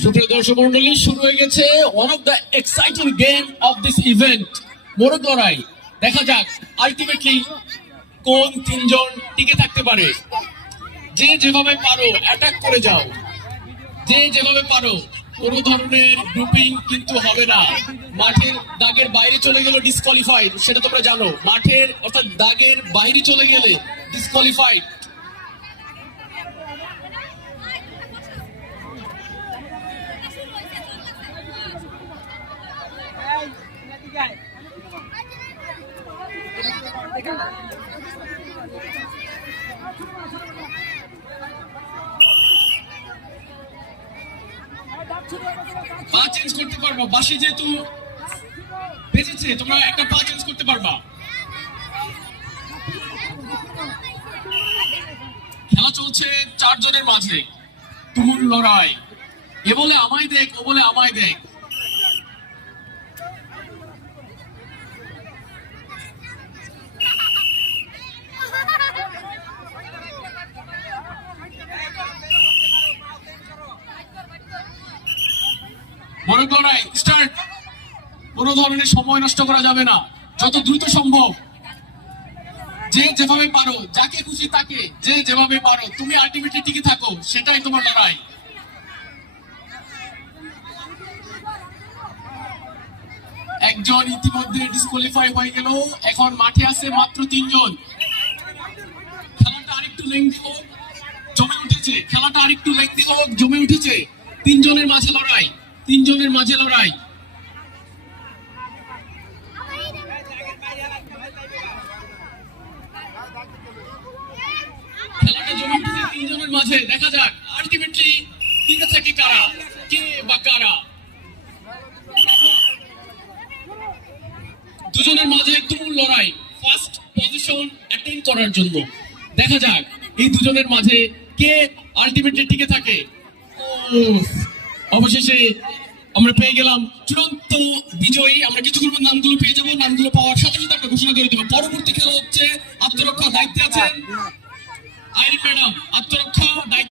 সুপ্রিয় দর্শক মন্ডলী, শুরু হয়ে গেছে one of the exciting game of this event, মোরগ লড়াই। দেখা যাক আলটিমেটলি কোন তিনজন টিকে থাকতে পারে। যে যেভাবে পারো অ্যাটাক করে যাও, যে যেভাবে পারো। কোন ধরনের গ্রুপিং কিন্তু হবে না। মাঠের দাগের বাইরে চলে গেলে ডিসকোয়ালিফাইড, সেটা তোমরা জানো। মাঠের অর্থাৎ দাগের বাইরে চলে গেলে ডিসকোয়ালিফাইড। পা চেঞ্জ করতে পারবা, বাসি যেহেতু বেঁচেছে, তোমরা একটা পা চেঞ্জ করতে পারবা। খেলা চলছে চারজনের মাঝে, তুমুল লড়াই। এ বলে আমায় দেখ, ও বলে আমায় দেখ। মোরগ লড়াই স্টার্ট। কোনো ধরনের সময় নষ্ট করা যাবে না, যত দ্রুত সম্ভব। যে যেভাবে পারো, যাকে খুশি তাকে, যে যেভাবে পারো, তুমি আলটিমেটলি টিকে থাকো, সেটাই তোমার লড়াই। একজন ইতিমধ্যে ডিসকোয়ালিফাই হয়ে গেল, এখন মাঠে আছে মাত্র তিনজন। খেলাটা আরেকটু লেংদি হোক, জমে উঠেছে। খেলাটা আরেকটু লেংদি হোক, জমে উঠেছে। তিনজনের মাঝে লড়াই, তিনজনের মাঝে লড়াই। খেলাটা জমে উঠেছে তিনজনের মাঝে। দেখা যাক আলটিমেটলি টিকে থাকে কারা, কে বা কারা। দুজনের মাঝে তুমুল লড়াই, ফার্স্ট পজিশন অ্যাটেন্ড করার জন্য। দেখা যাক এই দুজনের মাঝে কে আলটিমেটলি টিকে থাকে। অবশেষে আমরা পেয়ে গেলাম চূড়ান্ত বিজয়ী। আমরা কিছুক্ষণ পর নামগুলো পেয়ে যাবো। নামগুলো পাওয়ার সাথে সাথে আমরা ঘোষণা করে দেবো। পরবর্তী খেলা হচ্ছে আত্মরক্ষা দায়িত্বে আছেন আইরিন ম্যাডাম। আত্মরক্ষা দায়িত্ব